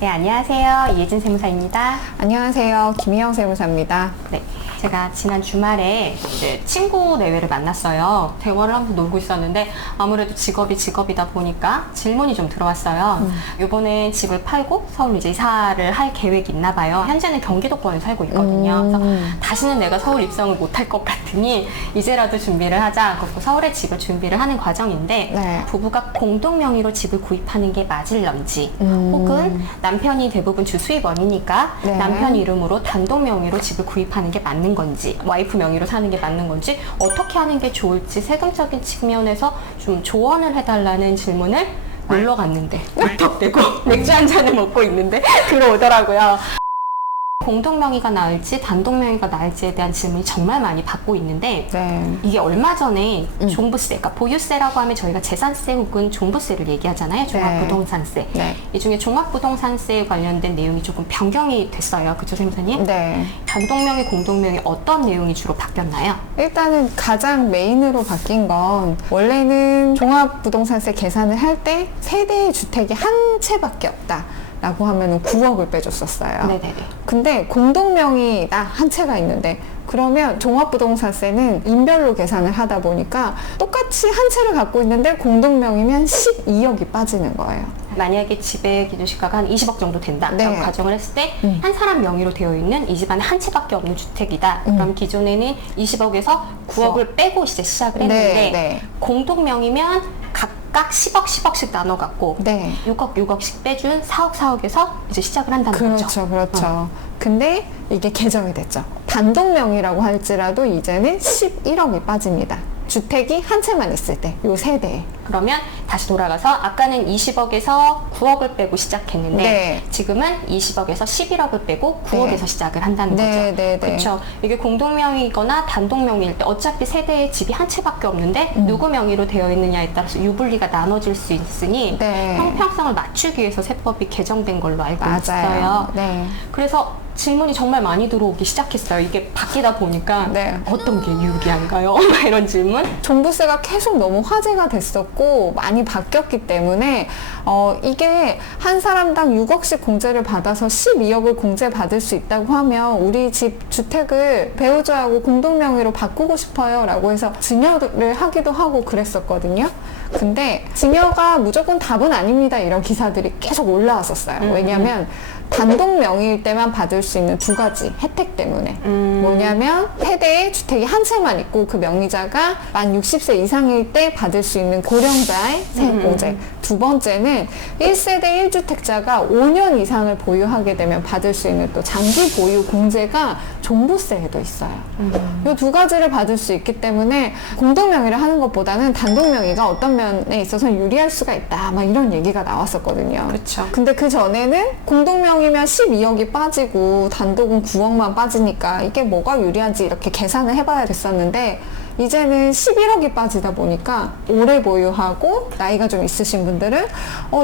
네, 안녕하세요. 이예진 세무사입니다. 안녕하세요. 김희영 세무사입니다. 네, 제가 지난 주말에 이제 친구 내외를 만났어요. 대화를 하면서 놀고 있었는데 아무래도 직업이 직업이다 보니까 질문이 좀 들어왔어요. 이번에 집을 팔고 서울 이제 이사를 할 계획이 있나 봐요. 현재는 경기도권에 살고 있거든요. 그래서 다시는 내가 서울 입성을 못할 것 같으니 이제라도 준비를 하자. 그래서 서울에 집을 준비를 하는 과정인데 네. 부부가 공동 명의로 집을 구입하는 게 맞을런지 혹은 남편이 대부분 주수입원이니까 네. 남편 이름으로 단독 명의로 집을 구입하는 게 맞는 건지 와이프 명의로 사는 게 맞는 건지 어떻게 하는 게 좋을지 세금적인 측면에서 좀 조언을 해달라는 질문을 놀러 갔는데 꿀떡대고 맥주 한 잔을 먹고 있는데 들어오더라고요. 공동 명의가 나을지 단독 명의가 나을지에 대한 질문이 정말 많이 받고 있는데 네. 이게 얼마 전에 종부세, 그러니까 보유세라고 하면 저희가 재산세 혹은 종부세를 얘기하잖아요. 종합부동산세. 네. 이 중에 종합부동산세에 관련된 내용이 조금 변경이 됐어요. 그렇죠, 세무사님? 네. 단독 명의, 공동 명의 어떤 내용이 주로 바뀌었나요? 일단은 가장 메인으로 바뀐 건 원래는 종합부동산세 계산을 할 때 세대의 주택이 한 채밖에 없다. 라고 하면 9억을 빼줬었어요. 네네네. 근데 공동명의나 한 채가 있는데 그러면 종합부동산세는 인별로 계산을 하다 보니까 똑같이 한 채를 갖고 있는데 공동명의면 12억이 빠지는 거예요. 만약에 집의 기준시가가 한 20억 정도 된다 네. 라고 가정을 했을 때 한 사람 명의로 되어 있는 이 집안에 한 채밖에 없는 주택이다. 그럼 기존에는 20억에서 9억을 빼고 이제 시작을 했는데 네, 네. 공동 명의면 각각 10억, 10억씩 나눠 갖고 네. 6억, 6억씩 빼준 4억, 4억에서 이제 시작을 한다는 그렇죠, 거죠. 그렇죠. 근데 이게 개정이 됐죠. 단독명의라고 할지라도 이제는 11억이 빠집니다. 주택이 한 채만 있을 때, 요 세대에. 그러면 다시 돌아가서 아까는 20억에서 9억을 빼고 시작했는데 네. 지금은 20억에서 11억을 빼고 9억에서 네. 시작을 한다는 네, 거죠. 네, 네. 그렇죠. 이게 공동명의거나 단독명의일 때 어차피 세대에 집이 한 채밖에 없는데 누구 명의로 되어 있느냐에 따라서 유불리가 나눠질 수 있으니 네. 형평성을 맞추기 위해서 세법이 개정된 걸로 알고 맞아요. 있어요. 네. 그래서 질문이 정말 많이 들어오기 시작했어요. 이게 바뀌다 보니까 네. 어떤 게 유리한가요? 이런 질문. 종부세가 계속 너무 화제가 됐었고 많이 바뀌었기 때문에 이게 한 사람당 6억씩 공제를 받아서 12억을 공제받을 수 있다고 하면 우리 집 주택을 배우자하고 공동명의로 바꾸고 싶어요 라고 해서 증여를 하기도 하고 그랬었거든요. 근데 증여가 무조건 답은 아닙니다 이런 기사들이 계속 올라왔었어요. 왜냐하면 단독 명의일 때만 받을 수 있는 두 가지 혜택 때문에 뭐냐면 세대에 주택이 한 채만 있고 그 명의자가 만 60세 이상일 때 받을 수 있는 고령자의 세액공제. 두 번째는 1세대 1주택자가 5년 이상을 보유하게 되면 받을 수 있는 또 장기 보유 공제가 종부세에도 있어요. 이 두 가지를 받을 수 있기 때문에 공동명의를 하는 것보다는 단독명의가 어떤 면에 있어서 유리할 수가 있다 막 이런 얘기가 나왔었거든요. 그렇죠. 근데 그 전에는 공동명의면 12억이 빠지고 단독은 9억만 빠지니까 이게 뭐가 유리한지 이렇게 계산을 해봐야 됐었는데 이제는 11억이 빠지다 보니까 오래 보유하고 나이가 좀 있으신 분들은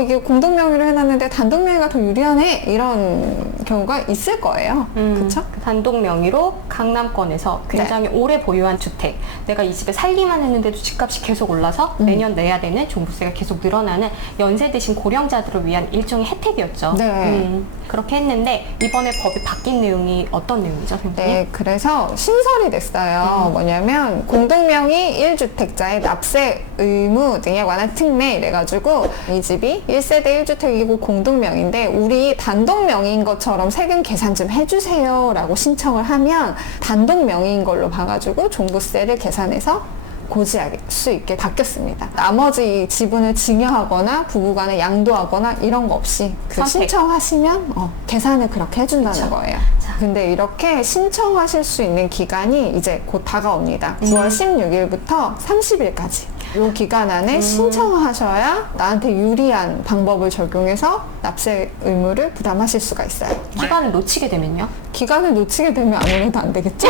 이게 공동명의로 해놨는데 단독명의가 더 유리하네 이런 경우가 있을 거예요. 그렇죠? 단독 명의로 강남권에서 굉장히 오래 보유한 주택, 내가 이 집에 살기만 했는데도 집값이 계속 올라서 매년 내야 되는 종부세가 계속 늘어나는 연세 드신 고령자들을 위한 일종의 혜택이었죠. 네. 그렇게 했는데 이번에 법이 바뀐 내용이 어떤 내용이죠, 선생님? 네, 그래서 신설이 됐어요. 뭐냐면 공동명의 1주택자의 납세 의무 등에 관한 특례 이래가지고 이 집이 1세대 1주택이고 공동명의인데 우리 단독명의인 것처럼 세금 계산 좀 해주세요 라고 신청을 하면 단독명의인 걸로 봐가지고 종부세를 계산해서 고지할 수 있게 바뀌었습니다. 나머지 지분을 증여하거나 부부간에 양도하거나 이런 거 없이 신청하시면 계산을 그렇게 해준다는 그쵸. 거예요. 근데 이렇게 신청하실 수 있는 기간이 이제 곧 다가옵니다. 9월 16일부터 30일까지. 이 기간 안에 신청하셔야 나한테 유리한 방법을 적용해서 납세 의무를 부담하실 수가 있어요. 기간을 놓치게 되면요? 기간을 놓치게 되면 아무래도 안 되겠죠?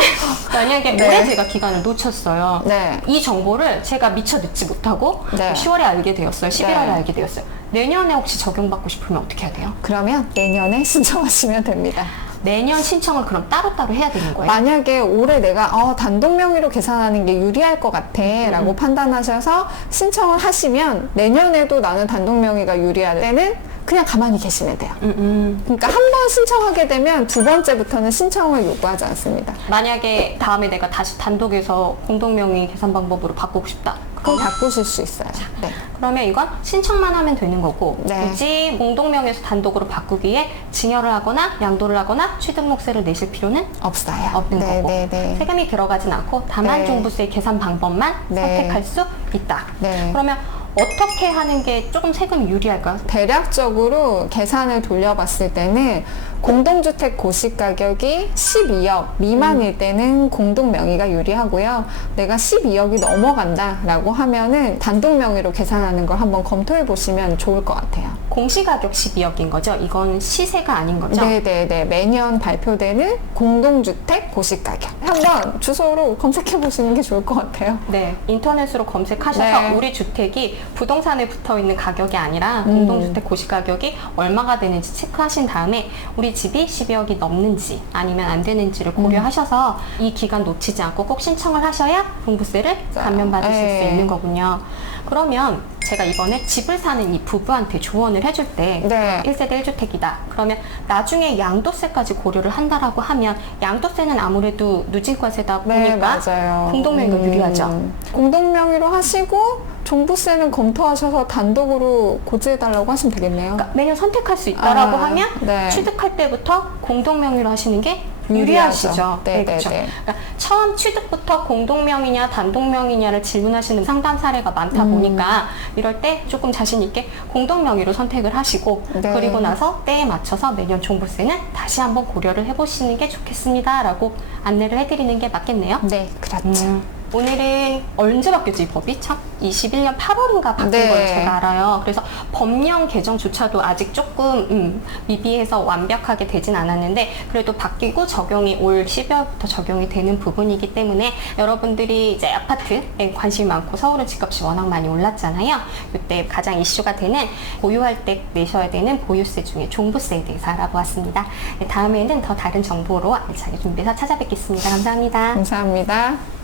만약에 네. 올해 제가 기간을 놓쳤어요. 네. 이 정보를 제가 미처 듣지 못하고 네. 10월에 알게 되었어요. 11월에 네. 알게 되었어요. 내년에 혹시 적용받고 싶으면 어떻게 해야 돼요? 그러면 내년에 신청하시면 됩니다. 내년 신청을 그럼 따로따로 해야 되는 거예요? 만약에 올해 내가 단독 명의로 계산하는 게 유리할 것 같아 라고 판단하셔서 신청을 하시면 내년에도 나는 단독 명의가 유리할 때는 그냥 가만히 계시면 돼요. 그러니까 한 번 신청하게 되면 두 번째부터는 신청을 요구하지 않습니다. 만약에 다음에 내가 다시 단독에서 공동명의 계산 방법으로 바꾸고 싶다. 그럼 바꾸실 수 있어요. 네. 그러면 이건 신청만 하면 되는 거고 네. 굳이 공동명의에서 단독으로 바꾸기에 증여를 하거나 양도를 하거나 취득록세를 내실 필요는 없어요. 없는 네, 거고 네, 네. 세금이 들어가진 않고 다만 네. 종부세 계산 방법만 네. 선택할 수 있다. 네. 그러면 어떻게 하는 게 조금 세금이 유리할까요? 대략적으로 계산을 돌려봤을 때는 공동주택 고시가격이 12억 미만일 때는 공동명의가 유리하고요. 내가 12억이 넘어간다라고 하면은 단독명의로 계산하는 걸 한번 검토해 보시면 좋을 것 같아요. 공시가격 12억인 거죠? 이건 시세가 아닌 거죠? 네네네. 매년 발표되는 공동주택 고시가격. 한번 주소로 검색해 보시는 게 좋을 것 같아요. 네, 인터넷으로 검색하셔서 네. 우리 주택이 부동산에 붙어 있는 가격이 아니라 공동주택 고시가격이 얼마가 되는지 체크하신 다음에 우리 집이 12억이 넘는지 아니면 안 되는지를 고려하셔서 이 기간 놓치지 않고 꼭 신청을 하셔야 종부세를 감면받으실 네. 수 있는 거군요. 그러면 제가 이번에 집을 사는 이 부부한테 조언을 해줄 때 네. 1세대 1주택이다. 그러면 나중에 양도세까지 고려를 한다라고 하면 양도세는 아무래도 누진과세다 네, 보니까 맞아요. 공동명의가 유리하죠. 공동명의로 하시고 종부세는 검토하셔서 단독으로 고지해달라고 하시면 되겠네요. 그러니까 매년 선택할 수 있다라고 아, 하면 네. 취득할 때부터 공동명의로 하시는 게 유리하죠. 유리하시죠. 네, 그렇죠. 네, 네. 그러니까 처음 취득부터 공동명의냐 단독명의냐를 질문하시는 상담 사례가 많다 보니까 이럴 때 조금 자신 있게 공동명의로 선택을 하시고 네. 그리고 나서 때에 맞춰서 매년 종부세는 다시 한번 고려를 해보시는 게 좋겠습니다라고 안내를 해드리는 게 맞겠네요. 네, 그렇죠. 오늘은 언제 바뀌었지 이 법이? 참 21년 8월인가 바뀐 네. 걸 제가 알아요. 그래서 법령 개정조차도 아직 조금 미비해서 완벽하게 되진 않았는데 그래도 바뀌고 적용이 올 12월부터 적용이 되는 부분이기 때문에 여러분들이 이제 아파트에 관심이 많고 서울은 집값이 워낙 많이 올랐잖아요. 이때 가장 이슈가 되는 보유할 때 내셔야 되는 보유세 중에 종부세에 대해서 알아보았습니다. 네, 다음에는 더 다른 정보로 알차게 준비해서 찾아뵙겠습니다. 감사합니다. 감사합니다.